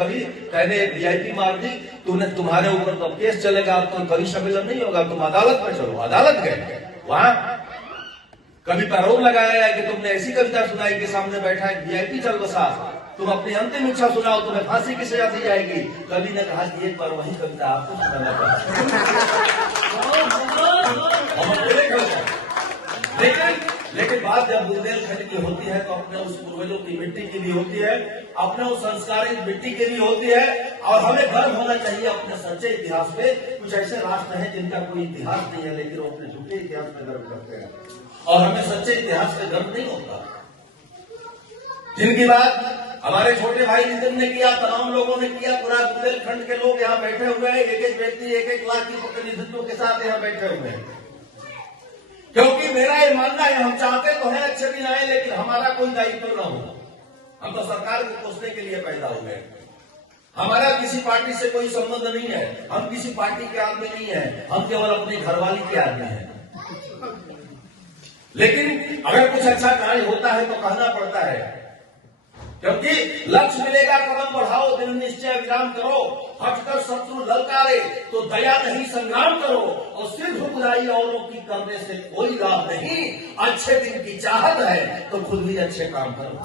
कभी कहने वीआईपी मार दी, तुम्हारे ऊपर तो केस चलेगा, अब तो कभी सम्मेलन नहीं होगा, तुम अदालत में चलो। अदालत गए, वहां कभी पैरोल लगाया है कि तुमने ऐसी कविता सुनाई के सामने बैठा है वीआईपी चल बसा, तुम अपनी अंतिम इच्छा सुनाओ, तुम्हें फांसी की सजा दी जाएगी। कभी ने कहा कि एक बार वही कविता आपको सुनाना पड़ा। लेकिन बात जब बुंदेलखंड की होती है तो अपने उस पूर्वजों की मिट्टी की भी होती है, अपने उस संस्कारित मिट्टी की भी होती है, और हमें गर्व होना चाहिए अपने सच्चे इतिहास पे। कुछ ऐसे राष्ट्र हैं जिनका कोई इतिहास नहीं है, लेकिन वो अपने झूठे इतिहास पे गर्व करते हैं, और हमें सच्चे इतिहास पे गर्व नहीं होता। जिनकी बात हमारे छोटे भाई नितिन ने किया, तमाम लोगों ने किया, पूरा बुंदेलखंड के लोग यहाँ बैठे हुए हैं, एक एक व्यक्ति 1-1 लाख की प्रतिनिधित्व के साथ यहाँ बैठे हुए हैं। क्योंकि मेरा ये मानना है, हम चाहते तो हैं अच्छे दिन आए, लेकिन हमारा कोई दायित्व न हो। हम तो सरकार को कोसने के लिए पैदा हुए हैं, हमारा किसी पार्टी से कोई संबंध नहीं है, हम किसी पार्टी के आदमी नहीं है, हम केवल अपनी घरवाली के आदमी हैं। लेकिन अगर कुछ अच्छा कार्य होता है तो कहना पड़ता है, क्योंकि लक्ष्य मिलेगा कदम बढ़ाओ, दिन निश्चय विराम करो, हटकर शत्रु ललकारे तो दया नहीं संग्राम करो, और सिर्फ बुराई औरों की करने से कोई लाभ नहीं। अच्छे दिन की चाहत है तो खुद भी अच्छे काम करो।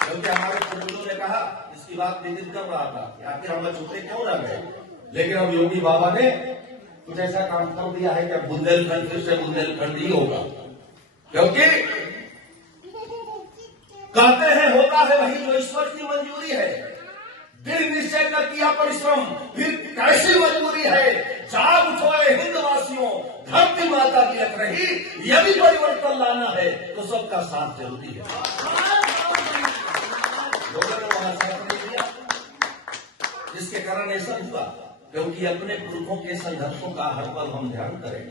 क्योंकि हमारे पूर्वजों ने कहा, इसकी बात नितिन कर रहा था कि आखिर हम छूटे क्यों रह गए, लेकिन अब योगी बाबा ने कुछ ऐसा काम कर दिया है कि बुंदेलखंड फिर से बुंदेलखंड ही होगा। क्योंकि कहते हैं होता है वही जो ईश्वर की मंजूरी है, दिल निश्चय कर किया परिश्रम, फिर कैसी मजबूरी है। जाग उठो हिंदवासियों, धरती माता की लग रही, यदि परिवर्तन लाना है तो सबका साथ जरूरी है। लोगों ने वहां साथ नहीं दिया, जिसके कारण ऐसा हुआ, क्योंकि अपने पुरखों के संघर्षों का हर पल हम ध्यान करें,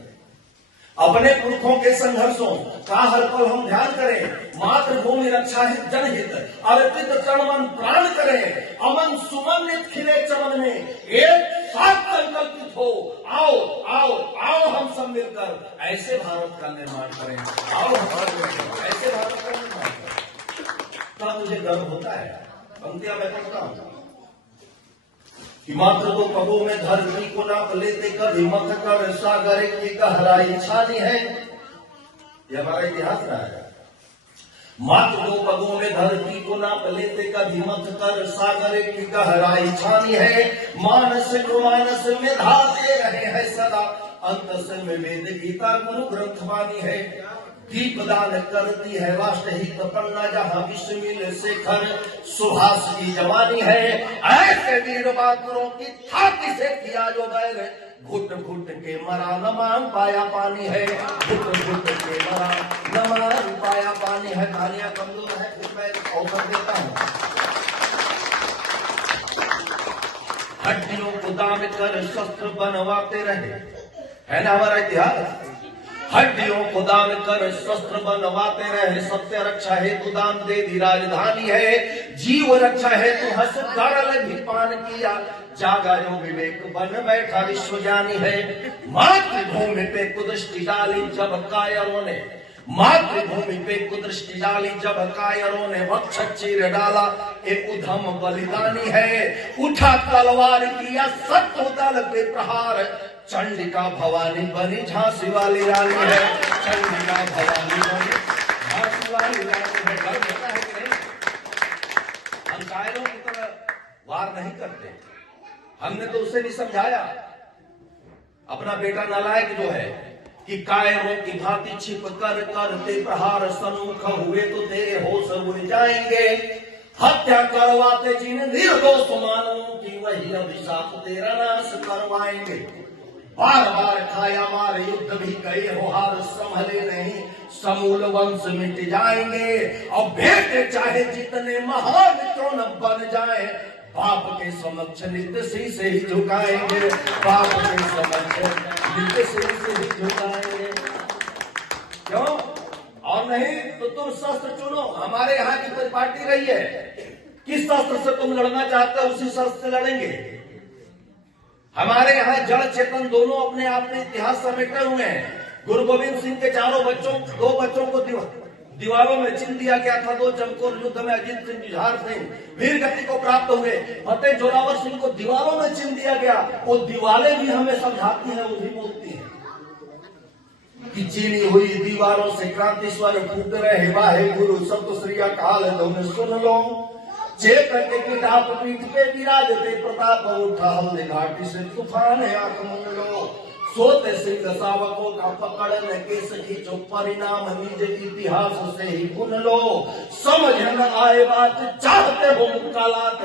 अपने पुरखों के संघर्षों का हर पल हम ध्यान करें। मातृभूमि रक्षा हित जनहित अर्पित तन मन प्राण करें, अमन सुमनित खिले चमन में एक साथ संकल्पित हो, आओ आओ आओ हम सब मिलकर ऐसे भारत का निर्माण करें, आओ ऐसे भारत का निर्माण करें। तब मुझे गर्व होता है। पंक्तियां मैं पढ़ता हूं कि मात्र दो पगों में धरती को नाप लेते कभी मत कर सागर की गहराई छानी है। ये हमारा इतिहास रहा है। मात्र दो पगों में धरती को नाप लेते कभी मत कर सागर की गहराई छानी है। मानस को मानस में धाते रहे हैं सदा, अंत में वेद गीता गुरु ग्रंथ वाणी है। दीपदान करती है राष्ट्र हित पन्ना, जहाँ विश्व मिल शेखर सुभाष की जवानी है। ऐसे वीर बहादुरों की छाती से किया जो बैर, घुट घुट के मरा न मांग पाया पानी है। घुट घुट के मरा न मांग पाया पानी है। कहानियां कमजोर है, फिर मैं अवसर देता हूँ। हड्डियों को दाम कर शस्त्र बनवाते रहे, है ना हमारा इतिहास। हड्डियों को दान कर शस्त्र बनवाते रहे, सत्य रक्षा हेतु दान दे दी राजधानी है। जीव रक्षा हेतु हंस गरल भी पान किया, जागा जो विवेक बन बैठा विश्व जानी है। मातृभूमि पे कुदृष्टि डाली जब कायरों ने, मातृभूमि पे कुदृष्टि डाली जब कायरों ने, वक्ष चीर डाला एक उधम बलिदानी है। उठा तलवार किया शत्रु दल पे प्रहार, चंडिका भवानी बनी झांसी वाली रानी है। चंडिका भवानी बनी झांसी वाली रानी है। गर्व होता है कि नहीं? हम कायरों की तरह वार नहीं करते। हमने तो उसे भी समझाया, अपना बेटा नालायक जो है, कि कायरों की भांति छिप कर करते प्रहार, सन्मुख हुए तो तेरे होश उड़ जाएंगे। हत्या करवाते जिन निर्दोष मानवों की, वही अभिशाप तेरा नाश करवाएंगे। बार बार खाया मार युद्ध भी गए हो हार, संभले नहीं समूल वंश मिट जाएंगे। और बेटे चाहे जितने महान क्यों न बन जाए, बाप के समक्ष नित्य से ही झुकाएंगे। बाप के समक्ष नित्य से ही झुकाएंगे। क्यों? और नहीं तो तुम शस्त्र चुनो। हमारे यहाँ की कोई पार्टी रही है, किस शस्त्र से तुम लड़ना चाहते हो उसी शस्त्र से लड़ेंगे। हमारे यहाँ जड़ चेतन दोनों अपने आप में इतिहास समेटे हुए हैं। गुरु गोविंद सिंह के चारों बच्चों, 2 बच्चों को दीवारों में चिन्ह दिया गया था। 2 चमकोर युद्ध में अजीत सिंह जुझार सिंह वीर गति को प्राप्त हुए। फतेह जोरावर सिंह को दीवारों में चिन्ह दिया गया। वो दीवारें भी हमें समझाती हैं, वो भी बोलती हैं कि चीनी हुई दीवारों से क्रांति स्वर फूट रहे, वाहे गुरु सत श्री अकाल तुम सुन लो। चेतन के किताब पीठ पे विराजते प्रताप उठा हल्दी घाटी से तूफान आंख मूंद लो। सोते सिंह सावकों का पकड़न केस खींचो, परिणाम निज इतिहास से ही गुन लो। समझ न आए बात चाहते हो मुकालात,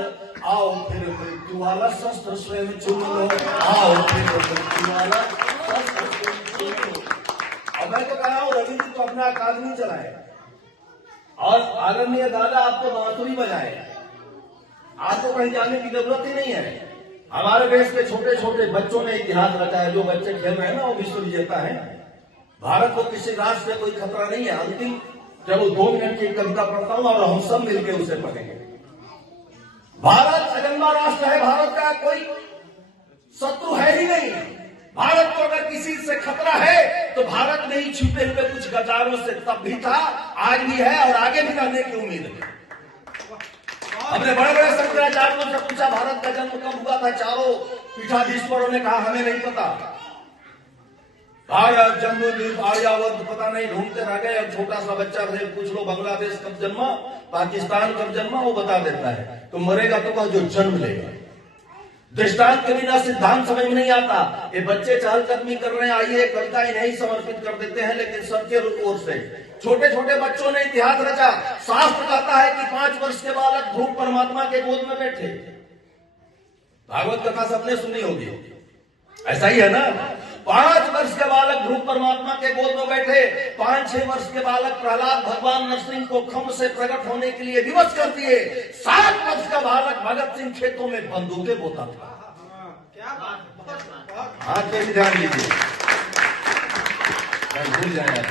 आओ फिर मृत्यु वाला शस्त्र स्वयं चुन लो। आओ फिर मृत्यु वाला शस्त्र स्वयं चुन लो। अब मैं तो कह रहा हूँ रवि जी तो अपना अकादमी चलाए और आदरणीय दादा आपको बांसुरी बजाए, आपको कहीं जाने की जरूरत ही नहीं है। हमारे देश के छोटे छोटे बच्चों ने इतिहास रचा है। जो बच्चे खेल रहे हैं ना वो विश्व विजेता है। भारत को किसी राष्ट्र से कोई खतरा नहीं है। अंतिम जब वो 2 मिनट की कविता पढ़ता हूं और हम सब मिलकर उसे पढ़ेंगे। भारत अजन्मा राष्ट्र है, भारत का कोई शत्रु है ही नहीं। भारत को अगर किसी से खतरा है तो भारत में ही छुपे हुए कुछ गद्दारों से तब भी था, आज भी है और आगे भी रहने की उम्मीद है। हमने बड़े बड़े शंकराचार्यों से पूछा भारत का जन्म कब हुआ था, चारों पीठाधीश्वरों ने कहा हमें नहीं पता। भारत जम्बूद्वीप आर्यावर्त पता नहीं, ढूंढते रह गए। अब छोटा सा बच्चा से पूछ लो बांग्लादेश कब जन्मा, पाकिस्तान कब जन्मा, वो बता देता है। तो मरेगा तो कहो जो जन्म लेगा। दृष्टांत के बिना सिद्धांत समझ में नहीं आता। ये बच्चे चहलकदमी कर रहे हैं, आइए कविताएं नहीं समर्पित कर देते हैं, लेकिन सबके ओर से छोटे छोटे बच्चों ने इतिहास रचा। शास्त्र कहता है कि 5 वर्ष के बालक ध्रुव परमात्मा के गोद में बैठे। भागवत कथा सबने सुनी होगी, ऐसा ही है ना। 5 वर्ष के बालक ध्रुव परमात्मा के गोद में बैठे। 5-6 वर्ष के बालक प्रहलाद भगवान नरसिंह को खम्भ से प्रकट होने के लिए विवश कर दिए। 7 वर्ष का बालक भगत सिंह खेतों में बंदूकें बोता था। क्या बात, हाथ पे भी ध्यान दीजिए, भूल जाए।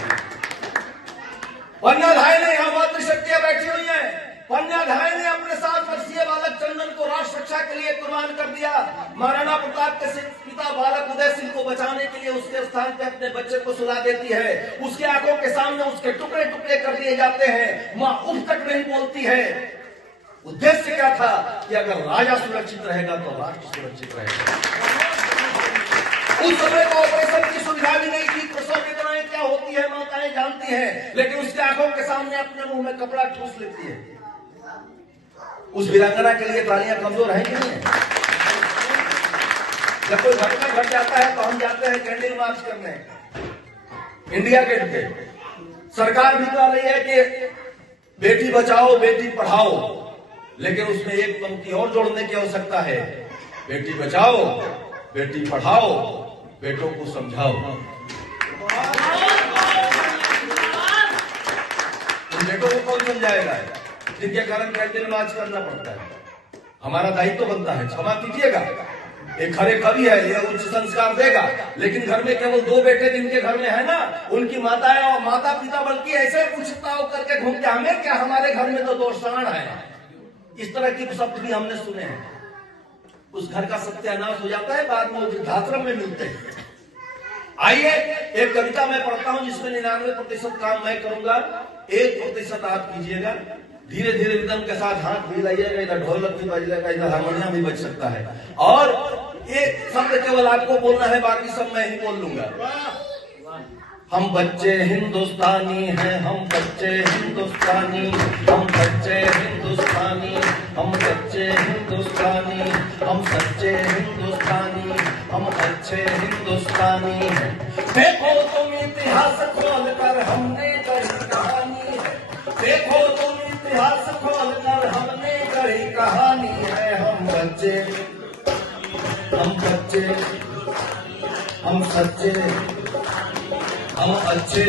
पन्नाधाय ने यहाँ मातृशक्तियां बैठी हुई हैं। पन्नाधाय ने अपने 7 वर्षीय बालक चंदन को राष्ट्र रक्षा के लिए कुर्बान कर दिया। महाराणा प्रताप के पिता बालक उदय सिंह को बचाने के लिए उसके स्थान पे अपने बच्चे को सुला देती है। उसकी आंखों के सामने उसके टुकड़े टुकड़े कर दिए जाते हैं। मां उफ तक नहीं बोलती है। उद्देश्य क्या था कि अगर राजा सुरक्षित रहेगा तो राष्ट्र सुरक्षित रहेगा। उस समय को ऑपरेशन की सुविधा भी नहीं थी। प्रसव वेदनाएं क्या होती है माताएं जानती हैं, लेकिन उसके आंखों के सामने अपने मुंह में कपड़ा ठूस लेती है। उस वीरांगना के लिए तालियां कमजोर है कि नहीं है? जब कोई घटना घट जाता है तो हम जाते हैं कैंडल मार्च करने इंडिया गेट पे। सरकार भी कह रही है कि बेटी बचाओ बेटी पढ़ाओ, लेकिन उसमें एक पंक्ति और जोड़ने की आवश्यकता है। बेटी बचाओ बेटी पढ़ाओ, बेटों को समझाओ। बेटों को कौन समझाएगा जिनके कारण कैंडल मार्च करना पड़ता है? हमारा दायित्व बनता है। क्षमा कीजिएगा, एक हरे कवि है, यह उच्च संस्कार देगा, लेकिन घर में केवल 2 बेटे जिनके घर में है ना, उनकी माताएं और माता पिता बल्कि ऐसे पूछताओ करके घूमते, हमें क्या, हमारे घर में तो 2 साण है। इस तरह की शब्द भी हमने सुने हैं। उस घर का सत्यानाश हो जाता है, बाद में वृद्धाश्रम में मिलते हैं। आइए एक कविता मैं पढ़ता हूं जिसमें 99% काम मैं करूंगा, 1% आप कीजिएगा। धीरे धीरे रिदम के साथ हाथ भी लाइएगा, इधर ढोलक भी बजेगा, इधर हारमोनियम भी बज सकता है। और एक शब्द केवल आपको बोलना है, बाकी सब मैं ही बोल लूंगा। हम बच्चे हिंदुस्तानी हैं, हम बच्चे हिंदुस्तानी, हम बच्चे हिंदुस्तानी, हम बच्चे हिंदुस्तानी, हम सच्चे हिंदुस्तानी, हम अच्छे हिंदुस्तानी हैं। देखो तुम इतिहास खोल कर हमने गढ़ी कहानी है। देखो तुम इतिहास खोल कर हमने गढ़ी कहानी है। हम बच्चे, हम बच्चे, हम सच्चे, हम अच्छे।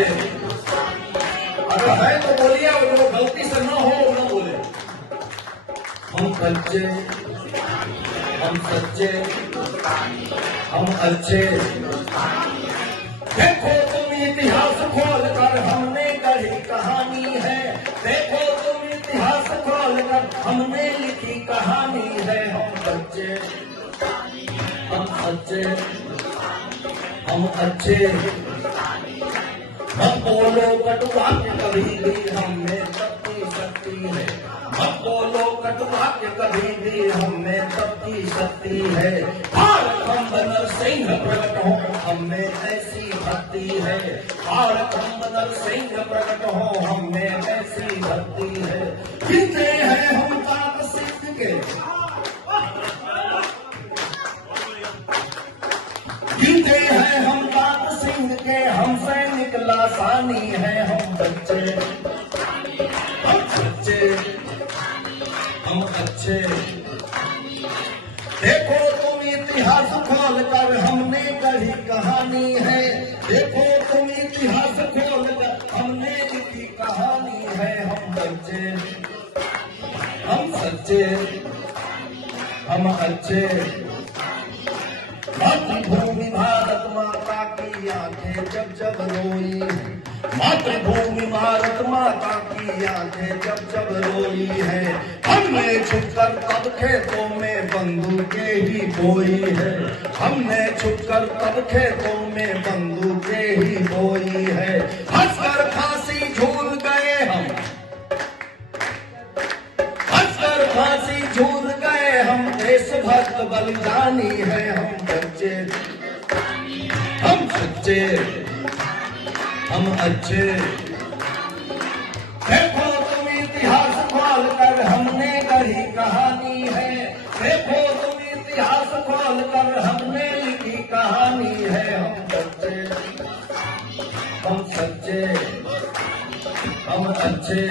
अगर है तो बोलिए, और जो गलती से न हो न बोले। हम बच्चे, हम सच्चे, हम अच्छे। देखो तुम इतिहास खोल कर हमने गढ़ी कहानी है। देखो तुम इतिहास खोल कर हमने लिखी कहानी है। हम बच्चे, हम सच्चे, हम अच्छे। मत बोलो कटुवाक्य कभी भी हम में सबकी शक्ति है। मत बोलो कटुवाक्य कभी भी हम में सबकी शक्ति है। पारखंड नरसिंह प्रकट हो हम में ऐसी भक्ति है। पारखंड नरसिंह प्रकट हो हम में ऐसी भक्ति है। गिनते हैं हम पाप सिद्ध के, गिनते हैं हम पाप सिंह के, हमसे निकला सानी है हम बच्चे, हम बच्चे, हम अच्छे। देखो तुम इतिहास खोल कर हमने गढ़ी कहानी है। देखो तुम इतिहास खोल कर हमने लिखी कहानी है। हम बच्चे, हम सच्चे, हम अच्छे। मातृभूमि भारत माता की आंखें जब जब रोई, मातृभूमि भारत माता की आंखें जब जब रोई है। हमने छुपकर तब खेतों में बंदूकें ही बोई है। हमने छुपकर तब खेतों में बंदूकें ही बोई है। हंसकर फांसी झूल गए हम, हंसकर फांसी झूल गए हम। देशभक्त बलिदानी है हम बच्चे, हम सच्चे, हम अच्छे। देखो तुम इतिहास खोल कर हमने गढ़ी कहानी है। देखो तुम इतिहास खोल कर हमने लिखी कहानी है। हम बच्चे, हम सच्चे, हम अच्छे।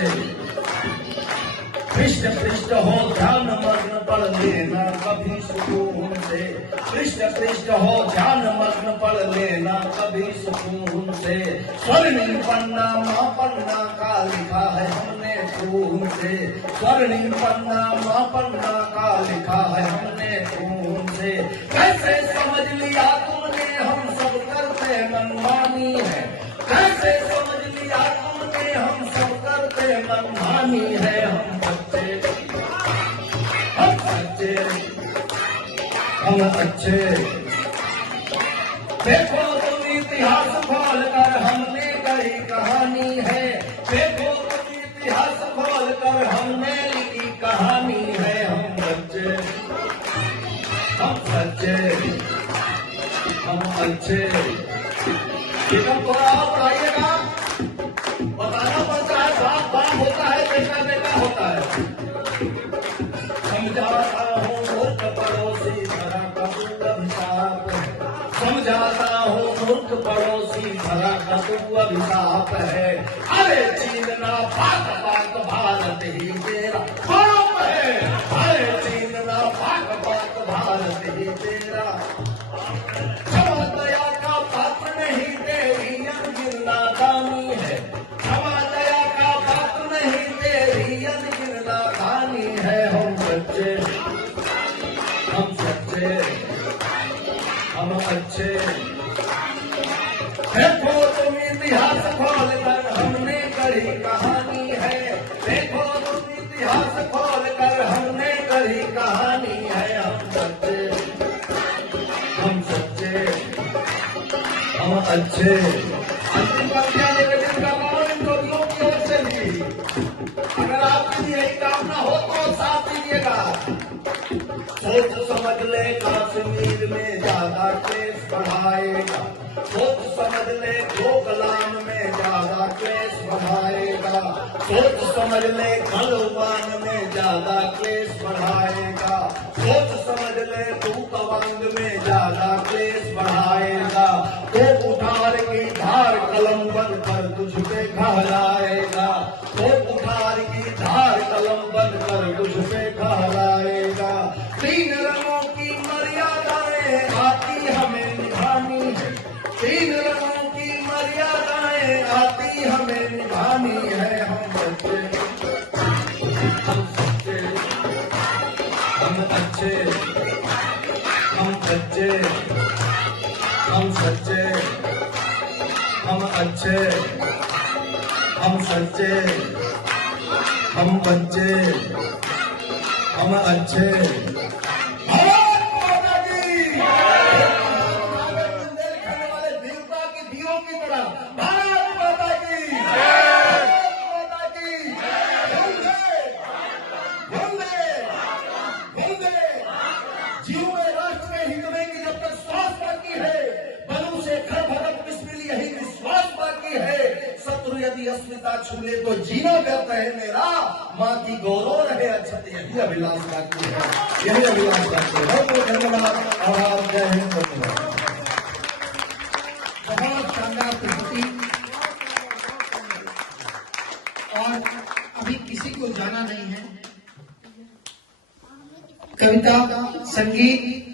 कृष्ण कृष्ण हो ध्यान मग्न पढ़ लेना कभी सुकून से। कृष्ण कृष्ण हो ध्यान मग्न पढ़ लेना कभी सुकून से। स्वर्णिम पन्ना माँ पन्ना का लिखा है हमने खून से। स्वर्णिम पन्ना माँ पन्ना का लिखा है हमने खून से। कैसे समझ लिया तुमने हम सब करते मनमानी है। कैसे समझ लिया तुमने हम सब करते मनमानी है। हम बच्चे, हम सच्चे, हम अच्छे। देखो तुम इतिहास खोल कर हमने गढ़ी कहानी है। देखो तुम इतिहास खोल कर हमने लिखी कहानी है। हम बच्चे, हम सच्चे, हम अच्छे। बेटा थोड़ा और पढ़ाइएगा, बताना पड़ता है। बाप बाप होता है, बेटा बेटा होता है। समझाता हूँ मूर्ख पड़ोसी भरा का तू अभिशाप है। समझाता हूँ मूर्ख पड़ोसी भरा का तू अभिशाप है। अरे चीनना पाक पाक भारत ही तेरा बाप है। अरे चीनना पाक पाक भारत ही तेरा। क्षमा दया का पात्र नहीं तेरी अनगिन नादानी है। क्षमा दया का पात्र नहीं तेरी अनगिन नादानी है। हम बच्चे, हम सच्चे, हम अच्छे। देखो तुम इतिहास खोल कर हमने गढ़ी कहानी है। देखो तुम इतिहास खोल कर हमने गढ़ी कहानी है। हम बच्चे, हम सच्चे, हम अच्छे। अंतिम पंक्तियां निवेदन कर रहा हूं इन दोनों की ओर से भी। अगर आपके लिए यही कामना हो तो साथ दीजिएगा। सोच समझ ले कश्मीर में ज्यादा केस बढ़ाएगा। सोच समझ ले डोकलाम में ज्यादा केस बढ़ाएगा। सोच समझ ले गलवान में ज्यादा केस बढ़ाएगा। सोच समझ ले तू तवांग में ज्यादा केस बढ़ाएगा। तो उठार की धार कलम बनकर तुझ पे कहलाएगा। तो उठार की धार कलम बनकर तुझ पे कहलाएगा। तीन रंगों की मर्यादाएं आती हमें निभानी है। तीन रंगों की मर्यादाएं आती हमें निभानी है। हम बच्चे, हम सच्चे, हम अच्छे, हम बच्चे, हम सच्चे, हम अच्छे, हम सच्चे, हम बच्चे, हम अच्छे। भारत माता की बुंदेलखंड वाले देवता की दियों की तरह भारत माता मेरी अस्मिता छू ले तो जीना व्यर्थ है मेरा, माँ की गौरव रहे अच्छत, यही अभिलाष करती है, यही अभिलाष करती है। बहुत बहुत धन्यवाद। आभार। जय हिंद। धन्यवाद। बहुत शानदार प्रस्तुति। और अभी किसी को जाना नहीं है। कविता, संगीत